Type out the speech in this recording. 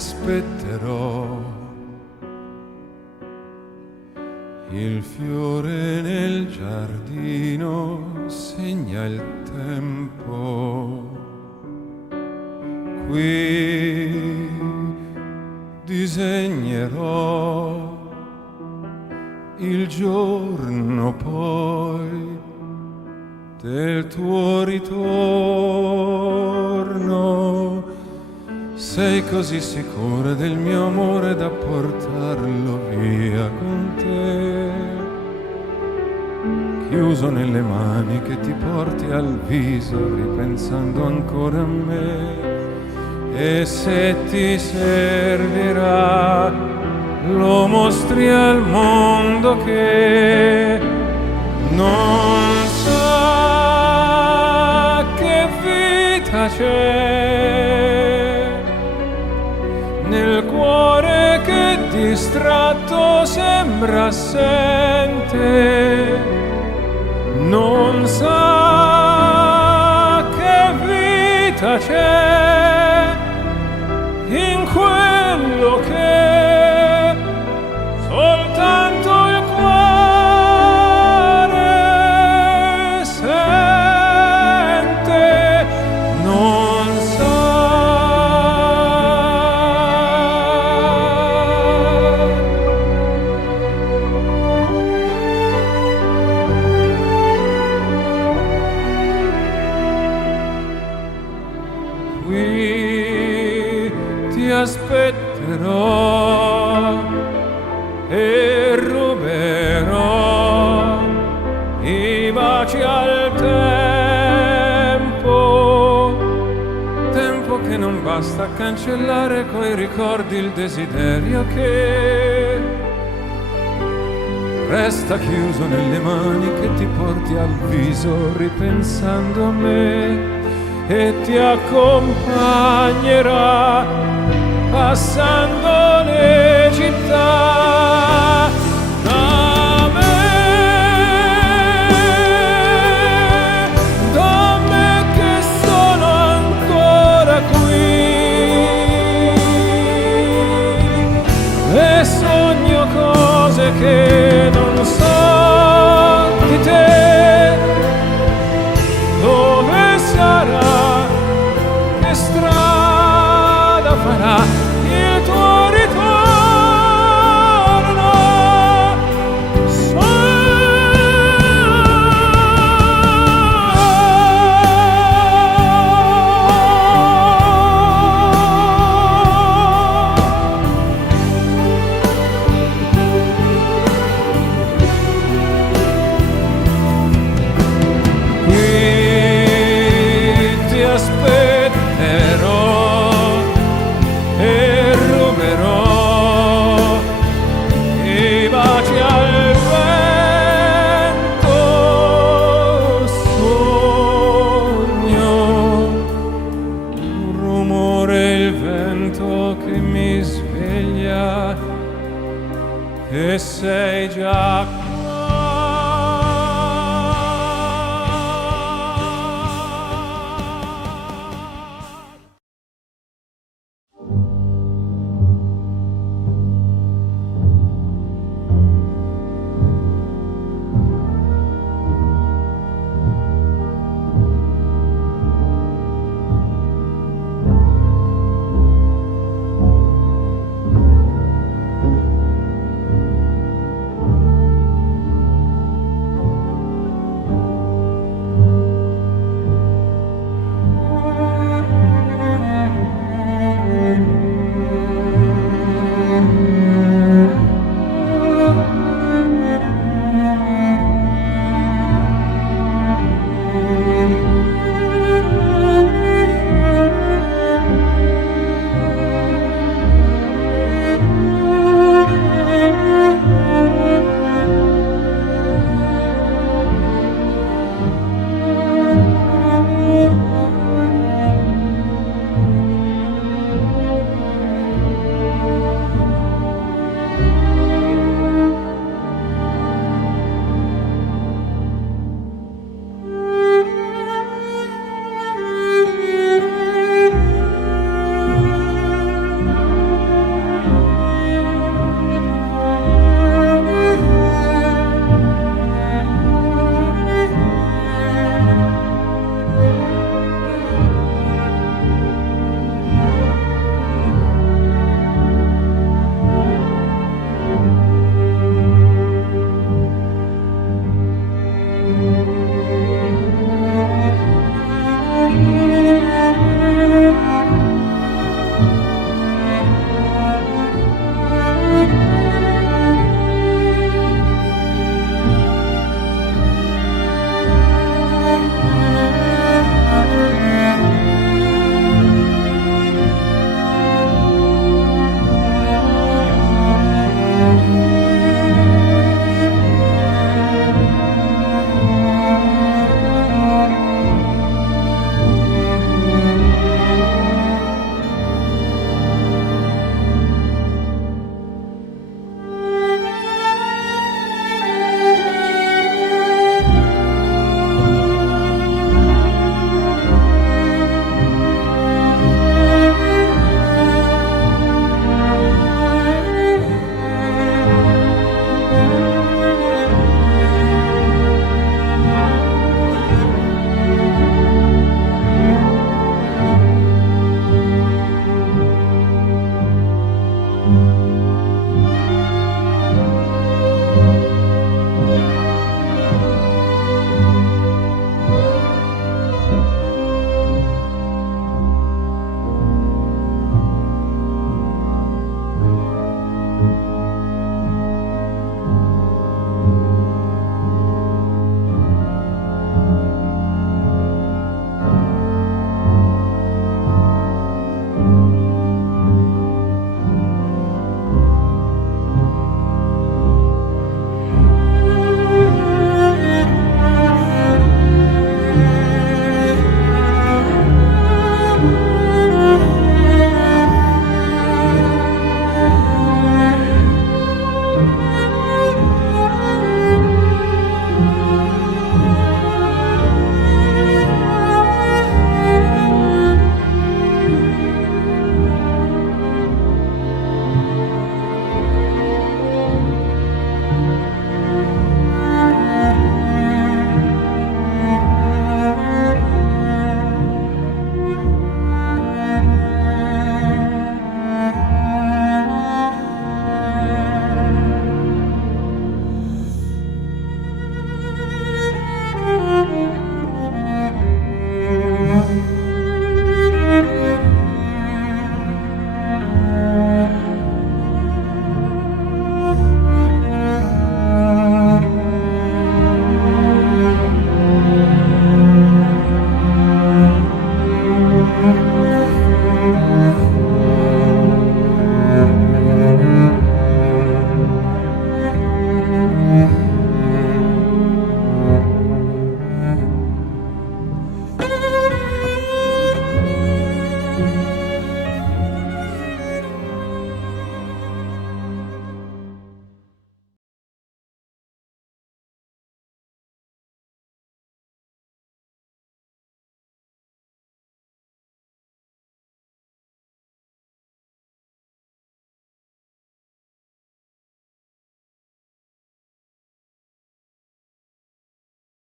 aspetterò. Il fiore nel giardino segna il tempo. Qui disegnerò il giorno poi del tuo ritorno. Sei così sicura del mio amore da portarlo via con te, chiuso nelle mani che ti porti al viso ripensando ancora a me. E se ti servirà lo mostri al mondo che non sa che vita c'è nel cuore che distratto sembra assente, non sa che vita c'è in quello che soltanto il cuore sente, non sa. Qui ti aspetterò e ruberò i baci al tempo, tempo che non basta a cancellare coi ricordi il desiderio che resta chiuso nelle mani che ti porti al viso ripensando a me. E ti accompagnerà passando le città da me che sono ancora qui e sogno cose che non so di te. Dove sarà? Che strada farà il tuo ritorno? Che mi sveglia e sei già